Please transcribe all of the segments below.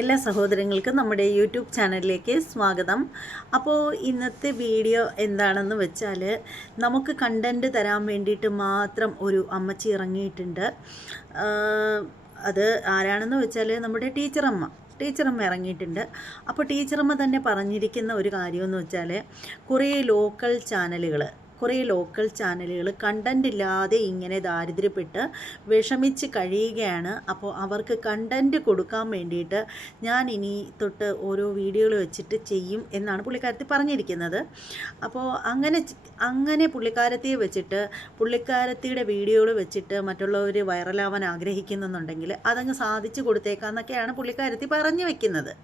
എല്ലാ സഹോദരങ്ങൾക്കും നമ്മുടെ യൂട്യൂബ് ചാനലിലേക്ക് സ്വാഗതം. അപ്പോൾ ഇന്നത്തെ വീഡിയോ എന്താണെന്ന് വെച്ചാൽ, നമുക്ക് കണ്ടൻറ്റ് തരാൻ വേണ്ടിയിട്ട് മാത്രം ഒരു അമ്മച്ചി ഇറങ്ങിയിട്ടുണ്ട്. അത് ആരാണെന്ന് വെച്ചാൽ നമ്മുടെ ടീച്ചറമ്മ ഇറങ്ങിയിട്ടുണ്ട്. അപ്പോൾ ടീച്ചറമ്മ തന്നെ പറഞ്ഞിരിക്കുന്ന ഒരു കാര്യമെന്ന് വെച്ചാൽ, കുറേ ലോക്കൽ ചാനലുകൾ കണ്ടൻ്റ് ഇല്ലാതെ ഇങ്ങനെ ദാരിദ്ര്യപ്പെട്ട് വിഷമിച്ച് കഴിയുകയാണ്. അപ്പോൾ അവർക്ക് കണ്ടൻറ്റ് കൊടുക്കാൻ വേണ്ടിയിട്ട് ഞാൻ ഇനി തൊട്ട് ഓരോ വീഡിയോകൾ വെച്ചിട്ട് ചെയ്യും എന്നാണ് പുള്ളിക്കാരത്തി പറഞ്ഞിരിക്കുന്നത്. അപ്പോൾ അങ്ങനെ പുള്ളിക്കാരത്തിയെ വെച്ചിട്ട് പുള്ളിക്കാരത്തിയുടെ വീഡിയോകൾ വെച്ചിട്ട് മറ്റുള്ളവർ വൈറലാവാൻ ആഗ്രഹിക്കുന്നുണ്ടെങ്കിൽ അതങ്ങ് സാധിച്ചു കൊടുത്തേക്കാന്നൊക്കെയാണ് പുള്ളിക്കാരത്തി പറഞ്ഞു വയ്ക്കുന്നത്.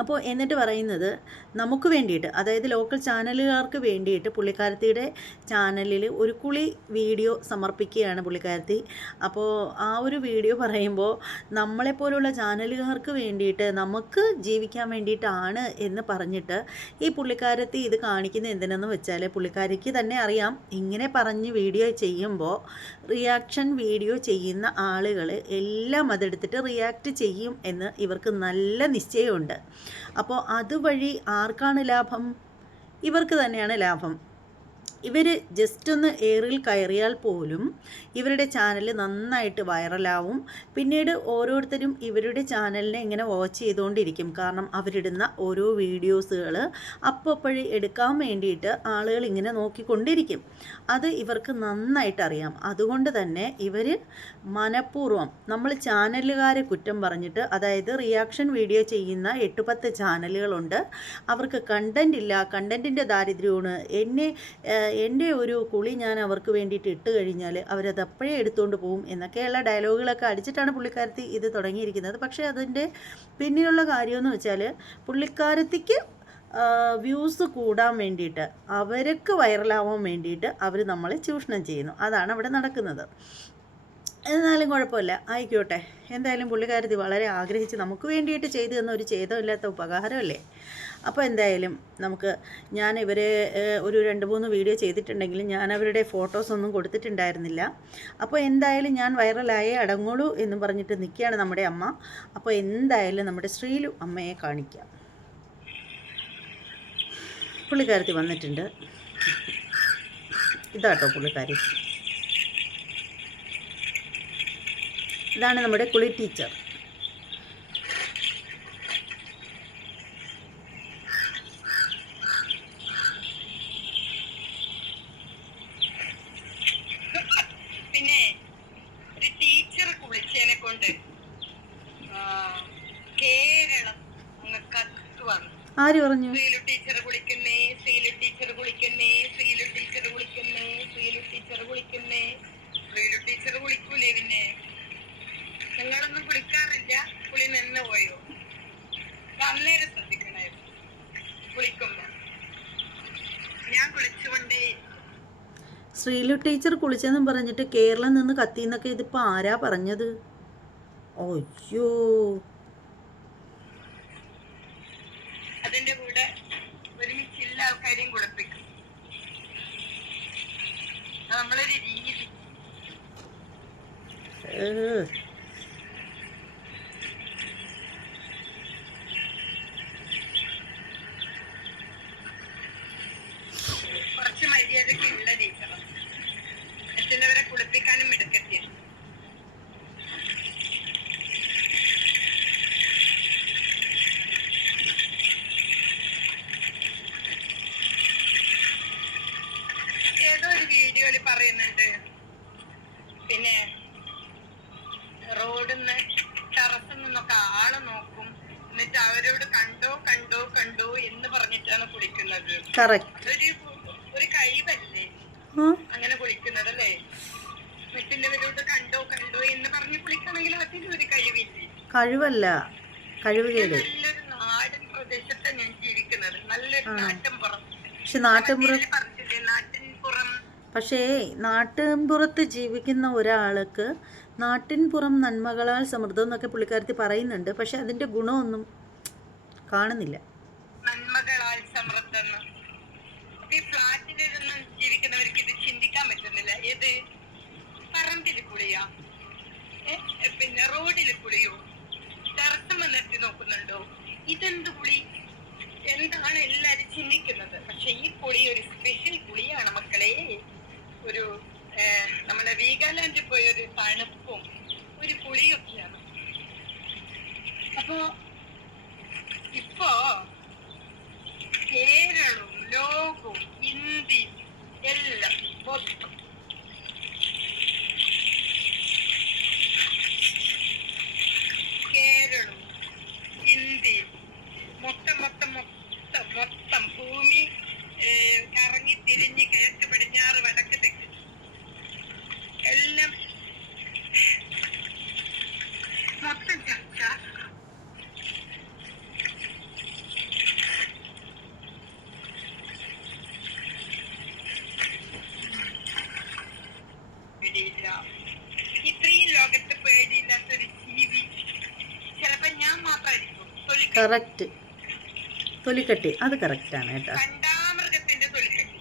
അപ്പോൾ എന്നിട്ട് പറയുന്നത്, നമുക്ക് വേണ്ടിയിട്ട്, അതായത് ലോക്കൽ ചാനലുകാർക്ക് വേണ്ടിയിട്ട് പുള്ളിക്കാരത്തിയുടെ ചാനലിൽ ഒരു കുളി വീഡിയോ സമർപ്പിക്കുകയാണ് പുള്ളിക്കാരത്തി. അപ്പോൾ ആ ഒരു വീഡിയോ പറയുമ്പോൾ, നമ്മളെപ്പോലുള്ള ചാനലുകാർക്ക് വേണ്ടിയിട്ട്, നമുക്ക് ജീവിക്കാൻ വേണ്ടിയിട്ടാണ് എന്ന് പറഞ്ഞിട്ട് ഈ പുള്ളിക്കാരത്തി ഇത് കാണിക്കുന്നത് എന്തിനെന്ന് വെച്ചാൽ, പുള്ളിക്കാരിക്ക് തന്നെ അറിയാം ഇങ്ങനെ പറഞ്ഞ് വീഡിയോ ചെയ്യുമ്പോൾ റിയാക്ഷൻ വീഡിയോ ചെയ്യുന്ന ആളുകൾ എല്ലാം അതെടുത്തിട്ട് റിയാക്റ്റ് ചെയ്യും എന്ന് ഇവർക്ക് നല്ല നിശ്ചയമുണ്ട്. അപ്പോൾ അതുവഴി ആർക്കാണ് ലാഭം? ഇവർക്ക് തന്നെയാണ് ലാഭം. ഇവർ ജസ്റ്റ് ഒന്ന് എയറിൽ കയറിയാൽ പോലും ഇവരുടെ ചാനൽ നന്നായിട്ട് വൈറലാവും. പിന്നീട് ഓരോരുത്തരും ഇവരുടെ ചാനലിനെ ഇങ്ങനെ വാച്ച് ചെയ്തുകൊണ്ടിരിക്കും. കാരണം അവരിടുന്ന ഓരോ വീഡിയോസുകൾ അപ്പോഴേ എടുക്കാൻ വേണ്ടിയിട്ട് ആളുകൾ ഇങ്ങനെ നോക്കിക്കൊണ്ടിരിക്കും. അത് ഇവർക്ക് നന്നായിട്ട് അറിയാം. അതുകൊണ്ട് തന്നെ ഇവർ മനഃപൂർവ്വം നമ്മൾ ചാനലുകാരെ കുറ്റം പറഞ്ഞിട്ട്, അതായത് റിയാക്ഷൻ വീഡിയോ ചെയ്യുന്ന 8-10 ചാനലുകളുണ്ട്, അവർക്ക് കണ്ടൻ്റ് ഇല്ല, കണ്ടൻറ്റിൻ്റെ ദാരിദ്ര്യമാണ്, എൻ്റെ ഒരു കുളി ഞാൻ അവർക്ക് വേണ്ടിയിട്ട് ഇട്ട് കഴിഞ്ഞാൽ അവരത് അപ്പോഴേ എടുത്തുകൊണ്ട് പോകും എന്നൊക്കെയുള്ള ഡയലോഗുകളൊക്കെ അടിച്ചിട്ടാണ് പുള്ളിക്കാരത്തി ഇത് തുടങ്ങിയിരിക്കുന്നത്. പക്ഷേ അതിൻ്റെ പിന്നിലുള്ള കാര്യമെന്ന് വെച്ചാൽ, പുള്ളിക്കാരത്തിക്ക് വ്യൂസ് കൂടാൻ വേണ്ടിയിട്ട്, അവർക്ക് വൈറലാവാൻ വേണ്ടിയിട്ട് അവർ നമ്മളെ ചൂഷണം ചെയ്യുന്നു. അതാണ് അവിടെ നടക്കുന്നത്. എന്നാലും കുഴപ്പമില്ല, ആയിക്കോട്ടെ. എന്തായാലും പുള്ളിക്കാരത്തി വളരെ ആഗ്രഹിച്ച് നമുക്ക് വേണ്ടിയിട്ട് ചെയ്തു തന്ന ഒരു ഛേദമില്ലാത്ത ഉപകാരമല്ലേ. അപ്പോൾ എന്തായാലും ഞാൻ ഇവരെ ഒരു 2-3 വീഡിയോ ചെയ്തിട്ടുണ്ടെങ്കിലും ഞാൻ അവരുടെ ഫോട്ടോസൊന്നും കൊടുത്തിട്ടുണ്ടായിരുന്നില്ല. അപ്പോൾ എന്തായാലും ഞാൻ വൈറലായേ അടങ്ങുള്ളൂ എന്ന് പറഞ്ഞിട്ട് നിൽക്കുകയാണ് നമ്മുടെ അമ്മ. അപ്പോൾ എന്തായാലും നമ്മുടെ ശ്രീലു അമ്മയെ കാണിക്കാം. പുള്ളിക്കാരത്തി വന്നിട്ടുണ്ട്. ഇതാട്ടോ പുള്ളിക്കാരി. ഇതാണ് നമ്മുടെ കുളി ടീച്ചർ. പിന്നെ ഒരു ടീച്ചർ കുളിച്ചതിനെ കൊണ്ട് കേരളം അങ്ങ് കത്തുവാണ്. ആര് പറഞ്ഞു? ശ്രീലു ടീച്ചർ കുളിക്കുന്നേ, ശ്രീലു ടീച്ചർ കുളിക്കുന്നേ, ശ്രീലു ടീച്ചർ കുളിക്കുന്നേ, ശ്രീലു ടീച്ചർ കുളിക്കുന്നേ. ശ്രീലു ടീച്ചർ കുളിക്കൂലേ? പിന്നെ നിങ്ങളൊന്നും കുളിക്കാറില്ല? കുളി നിന്ന് പോയോ? അന്നേരം ശ്രദ്ധിക്കണായിരുന്നു കുളിക്കുമ്പോ. ഞാൻ കുളിച്ചുകൊണ്ടേ. ശ്രീലു ടീച്ചർ കുളിച്ചെന്നും പറഞ്ഞിട്ട് കേരളം നിന്ന് കത്തിന്നൊക്കെ ഇതിപ്പോൾ ആരാ പറഞ്ഞത്? അയ്യോ, അതിന്റെ കൂടെ ഒരുമിച്ച് എല്ലാ ആൾക്കാരെയും കുളിപ്പിക്കും. നമ്മളൊരു രീതി. കുറച്ച് മര്യാദയ്ക്ക് ഉള്ള ടീച്ചറും മറ്റുള്ളവരെ കുളിപ്പിക്കാനും എടുക്കട്ടെ. ഏതോ ഒരു വീഡിയോയില് പറയുന്നുണ്ട്, പിന്നെ റോഡിന്ന് ടെറസിൽ നിന്നൊക്കെ ആള് നോക്കും, എന്നിട്ട് അവരോട് കണ്ടോ കണ്ടോ കണ്ടോ എന്ന് പറഞ്ഞിട്ടാണ് കുളിക്കുന്നത്. ഒരു കഴിവല്ലേ അങ്ങനെ കുളിക്കുന്നതല്ലേ? മറ്റുള്ളവരോട് കണ്ടോ കണ്ടോ എന്ന് പറഞ്ഞ് കുളിക്കണമെങ്കിൽ അതിന് ഒരു കഴിവില്ലേ? കഴിവല്ല, കഴിവുകേട്. നല്ലൊരു നാടൻ പ്രദേശത്താണ് ഞാൻ ജീവിക്കുന്നത്. നല്ലൊരു നാട്ടിൻപുറം. പക്ഷേ നാട്ടിൻപുറത്ത് ജീവിക്കുന്ന ഒരാൾക്ക് നാട്ടിൻപുറം നന്മകളാൽ സമൃദ്ധം എന്നൊക്കെ പുള്ളിക്കാരത്തി പറയുന്നുണ്ട്. പക്ഷെ അതിൻ്റെ ഗുണമൊന്നും കാണുന്നില്ല. നന്മകളാൽ സമൃദ്ധം. ഈ ഫ്ലാറ്റിലൊന്നും ജീവിക്കുന്നവർക്ക് ഇത് ചിന്തിക്കാൻ പറ്റുന്നില്ല. ഏത് പറമ്പിൽ കുളിയാ, പിന്നെ റോഡിൽ കുളിയോ, ടെറസും വന്നിട്ട് ഇതെന്ത് പുളി എന്താണ് എല്ലാരും ചിന്തിക്കുന്നത്. പക്ഷെ ഈ പുളി ഒരു സ്പെഷ്യൽ പുളിയാണ് മക്കളെ. ഒരു നമ്മുടെ വീഗാലാൻഡിൽ പോയ ഒരു തണുപ്പും ഒരു പുളിയൊക്കെയാണ്. അപ്പോ ഇപ്പോ കേരളവും ലോകവും ഇന്ത്യയും എല്ലാം മൊത്തം കേരളവും ഇന്ത്യയും മൊത്തം ഭൂമി കറങ്ങി തിരിഞ്ഞ് കിഴക്ക് പടിഞ്ഞാറ് വടക്ക് തെക്ക് എല്ലാം മൊത്തം ചർച്ച പേടിയില്ല. ഇത്രയും ലോകത്ത് പേടിയില്ലാത്തൊരു ജീവി ചിലപ്പോ ഞാൻ മാത്രമായിരിക്കും. കറക്റ്റ്. തൊലിക്കട്ടി അത് കറക്റ്റാണ് കേട്ടോ. കണ്ടാമൃഗത്തിന്റെ തൊലിക്കട്ടി.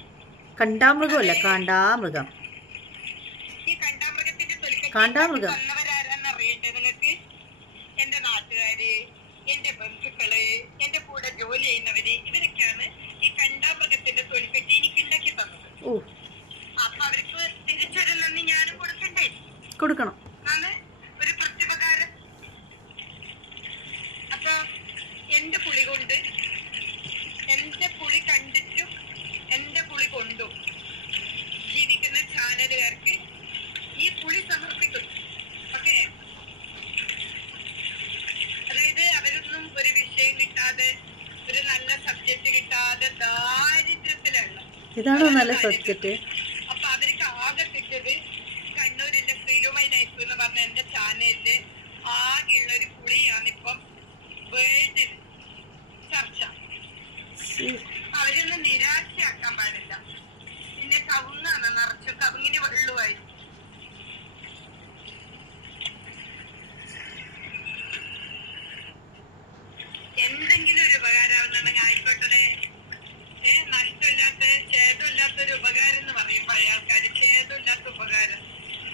കണ്ടാമൃഗമല്ല, കാണ്ടാമൃഗം. ഈ കണ്ടാമൃഗത്തിന്റെ തൊലിക്കട്ടി കാണ്ടാമൃഗം വന്നവരാരെന്നറിയട്ടെ നിങ്ങൾക്ക്? എന്റെ നാട്ടുകാര്, എന്റെ ബന്ധുക്കള്, എന്റെ കൂടെ ജോലി ചെയ്യുന്നവര്, ഇവരൊക്കെയാണ് ഈ കണ്ടാമൃഗത്തിന്റെ തൊലിക്കട്ടി എനിക്ക് ഉണ്ടാക്കി തന്നത്. അപ്പൊ അവർക്ക് തിരിച്ചൊരു നന്ദി ഞാനും കൊടുക്കണ്ടേ? കൊടുക്കണം. ആണ് ഒരു പ്രത്യുപകാരം. അപ്പൊ എന്റെ പുളി കൊണ്ട്, എന്റെ പുളി കണ്ടിട്ടും എന്റെ പുളി കൊണ്ടും ജീവിക്കുന്ന ചാനലുകാർക്ക് ഈ പുളി സമർപ്പിക്കുന്നു. ഓക്കെ, അതായത് അവരൊന്നും ഒരു വിഷയം കിട്ടാതെ, ഒരു നല്ല സബ്ജക്ട് കിട്ടാതെ ദാരിദ്ര്യത്തിലുള്ള, ഇതാണോ നല്ല സബ്ജക്ട്? അപ്പൊ അവർക്ക് ആകെ കിട്ടിയത് കണ്ണൂരിന്റെ ശ്രീലുമൈ ലൈഫ് എന്ന് പറഞ്ഞ എന്റെ ചാനലില് ആകെയുള്ള ഒരു പുളിയാണിപ്പം വേൾഡിൽ ചർച്ച. അവരൊന്നും നിരാശയാക്കാൻ പാടില്ല. പിന്നെ കവുങ്ങാണ് നിറച്ചു, കവുങ്ങിന് വെള്ളുമായി. എന്തെങ്കിലും ഒരു ഉപകാരമാവുന്നുണ്ടെങ്കിൽ ആയിക്കോട്ടെ. നഷ്ടമില്ലാത്ത ഛേദമില്ലാത്തൊരു ഉപകാരം എന്ന് പറയും പഴയ ആൾക്കാർ. ഛേദമില്ലാത്ത ഉപകാരം,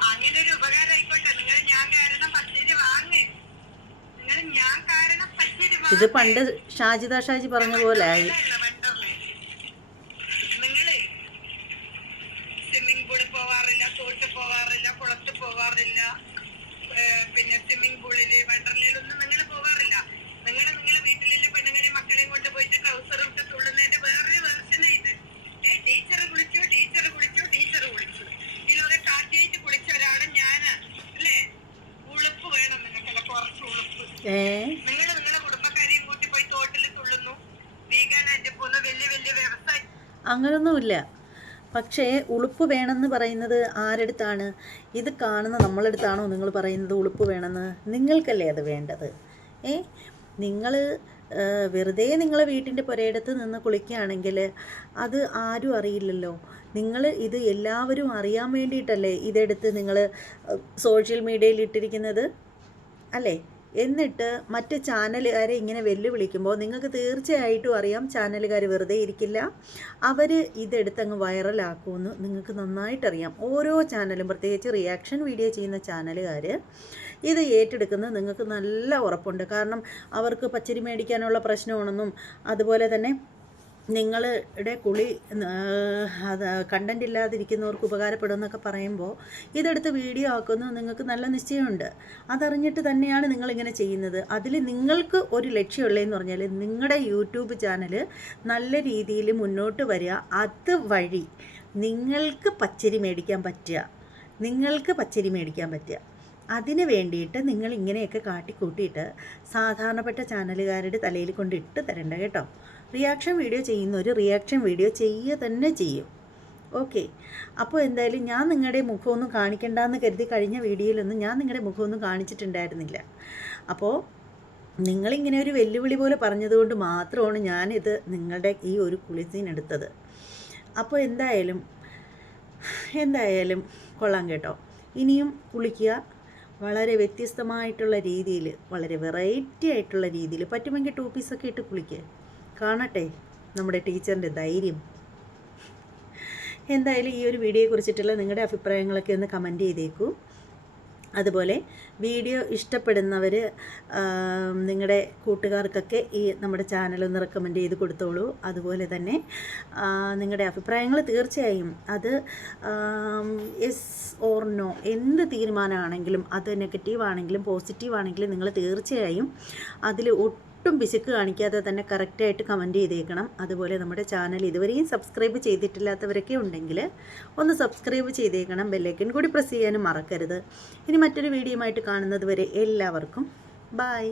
അങ്ങനെ ഒരു ഉപകാരം ആയിക്കോട്ടെ. നിങ്ങൾ ഞാൻ കാരണം പച്ചരി വാങ്ങ്, നിങ്ങൾ ഞാൻ കാരണം പച്ചരി വാങ്ങ്. ഇത് പണ്ട് ഷാജി പറഞ്ഞ പോലെ ആയി. നിങ്ങള് സ്വിമ്മിംഗ് പൂളിൽ പോവാറില്ല, തോട്ടിൽ പോവാറില്ല, കുളത്ത് പോവാറില്ല, പിന്നെ സ്വിമ്മിംഗ് പൂളില് വണ്ടർലയിലൊന്നും നിങ്ങൾ പോവാറില്ല. നിങ്ങളെ വീട്ടിലെ പെണ്ണുങ്ങളെയും മക്കളെയും കൊണ്ട് പോയിട്ട് ട്രൗസർ ഇട്ട് തുള്ളുന്നതിന്റെ വേറൊരു വേർഷനായിട്ട് ടീച്ചർ കുളിച്ചു. ഈ ലോകത്ത് ആദ്യമായിട്ട് കുളിച്ച ഒരാള് ഞാനാണ്, അല്ലേ? ഉളുപ്പ് വേണം നിങ്ങൾക്കല്ല, കുറച്ച് ഉളുപ്പ്. നിങ്ങൾ നിങ്ങളെ കുടുംബക്കാരെയും കൂട്ടി പോയി തോട്ടിൽ തുള്ളുന്നു. വീഗാലാൻഡിൽ പോകുന്ന വലിയ വലിയ വ്യവസായം അങ്ങനൊന്നുമില്ല. പക്ഷേ ഉളുപ്പ് വേണമെന്ന് പറയുന്നത് ആരെടുത്താണ്? ഇത് കാണുന്ന നമ്മളെടുത്താണോ നിങ്ങൾ പറയുന്നത് ഉളുപ്പ് വേണമെന്ന്? നിങ്ങൾക്കല്ലേ അത് വേണ്ടത്. നിങ്ങൾ വെറുതെ നിങ്ങളെ വീട്ടിൻ്റെ പുരയിടത്ത് നിന്ന് കുളിക്കുകയാണെങ്കിൽ അത് ആരും അറിയില്ലല്ലോ. നിങ്ങൾ ഇത് എല്ലാവരും അറിയാൻ വേണ്ടിയിട്ടല്ലേ ഇതെടുത്ത് നിങ്ങൾ സോഷ്യൽ മീഡിയയിൽ ഇട്ടിരിക്കുന്നത്, അല്ലേ? എന്നിട്ട് മറ്റ് ചാനലുകാരെ ഇങ്ങനെ വെല്ലുവിളിക്കുമ്പോൾ നിങ്ങൾക്ക് തീർച്ചയായിട്ടും അറിയാം ചാനലുകാർ വെറുതെ ഇരിക്കില്ല. അവർ ഇതെടുത്തങ്ങ് വൈറലാക്കുമെന്ന് നിങ്ങൾക്ക് നന്നായിട്ടറിയാം. ഓരോ ചാനലും, പ്രത്യേകിച്ച് റിയാക്ഷൻ വീഡിയോ ചെയ്യുന്ന ചാനലുകാർ ഇത് ഏറ്റെടുക്കുന്നത് നിങ്ങൾക്ക് നല്ല ഉറപ്പുണ്ട്. കാരണം അവർക്ക് പച്ചരി മേടിക്കാനുള്ള പ്രശ്നമാണെന്നും, അതുപോലെ തന്നെ നിങ്ങളുടെ കുളി അത് കണ്ടൻ്റ് ഇല്ലാതിരിക്കുന്നവർക്ക് ഉപകാരപ്പെടുമെന്നൊക്കെ പറയുമ്പോൾ ഇതെടുത്ത് വീഡിയോ ആക്കുന്നത് നിങ്ങൾക്ക് നല്ല നിശ്ചയമുണ്ട്. അതറിഞ്ഞിട്ട് തന്നെയാണ് നിങ്ങളിങ്ങനെ ചെയ്യുന്നത്. അതിൽ നിങ്ങൾക്ക് ഒരു ലക്ഷ്യമുള്ളതെന്ന് പറഞ്ഞാൽ നിങ്ങളുടെ യൂട്യൂബ് ചാനൽ നല്ല രീതിയിൽ മുന്നോട്ട് വരിക. അതുവഴി നിങ്ങൾക്ക് പച്ചരി മേടിക്കാൻ പറ്റുക. അതിന് വേണ്ടിയിട്ട് നിങ്ങൾ ഇങ്ങനെയൊക്കെ കാട്ടിക്കൂട്ടിയിട്ട് സാധാരണപ്പെട്ട ചാനലുകാരുടെ തലയിൽ കൊണ്ട് ഇട്ട് തരണ്ട കേട്ടോ. റിയാക്ഷൻ വീഡിയോ ചെയ്യുന്നവർ റിയാക്ഷൻ വീഡിയോ ചെയ്യുക തന്നെ ചെയ്യും. ഓക്കെ, അപ്പോൾ എന്തായാലും ഞാൻ നിങ്ങളുടെ മുഖമൊന്നും കാണിക്കണ്ടെന്ന് കരുതി കഴിഞ്ഞ വീഡിയോയിലൊന്നും ഞാൻ നിങ്ങളുടെ മുഖമൊന്നും കാണിച്ചിട്ടുണ്ടായിരുന്നില്ല. അപ്പോൾ നിങ്ങളിങ്ങനെ ഒരു വെല്ലുവിളി പോലെ പറഞ്ഞതുകൊണ്ട് മാത്രമാണ് ഞാനിത് നിങ്ങളുടെ ഈ ഒരു കുളിസീൻ എടുത്തത്. അപ്പോൾ എന്തായാലും കൊള്ളാം കേട്ടോ. ഇനിയും കുളിക്കുക, വളരെ വ്യത്യസ്തമായിട്ടുള്ള രീതിയിൽ, വളരെ വെറൈറ്റി ആയിട്ടുള്ള രീതിയിൽ, പറ്റുമെങ്കിൽ 2 പീസൊക്കെ ഇട്ട് കുളിക്കുക. കാണട്ടെ നമ്മുടെ ടീച്ചറിൻ്റെ ധൈര്യം. എന്തായാലും ഈ ഒരു വീഡിയോയെ കുറിച്ചിട്ടുള്ള നിങ്ങളുടെ അഭിപ്രായങ്ങളൊക്കെ ഒന്ന് കമൻറ്റ് ചെയ്തേക്കൂ. അതുപോലെ വീഡിയോ ഇഷ്ടപ്പെടുന്നവർ നിങ്ങളുടെ കൂട്ടുകാർക്കൊക്കെ ഈ നമ്മുടെ ചാനലൊന്ന് റെക്കമെൻഡ് ചെയ്ത് കൊടുത്തോളൂ. അതുപോലെ തന്നെ നിങ്ങളുടെ അഭിപ്രായങ്ങൾ തീർച്ചയായും അത് യെസ് ഓർ നോ എന്ത് തീരുമാനമാണെങ്കിലും, അത് നെഗറ്റീവ് ആണെങ്കിലും പോസിറ്റീവ് ആണെങ്കിലും നിങ്ങൾ തീർച്ചയായും അതിൽ ഒട്ടും പിശുക്ക് കാണിക്കാതെ തന്നെ കറക്റ്റായിട്ട് കമൻറ്റ് ചെയ്തേക്കണം. അതുപോലെ നമ്മുടെ ചാനൽ ഇതുവരെയും സബ്സ്ക്രൈബ് ചെയ്തിട്ടില്ലാത്തവരൊക്കെ ഉണ്ടെങ്കിൽ ഒന്ന് സബ്സ്ക്രൈബ് ചെയ്തേക്കണം. ബെല്ലൈക്കൺ കൂടി പ്രസ് ചെയ്യാനും മറക്കരുത്. ഇനി മറ്റൊരു വീഡിയോയുമായിട്ട് കാണുന്നത് വരെ എല്ലാവർക്കും ബൈ.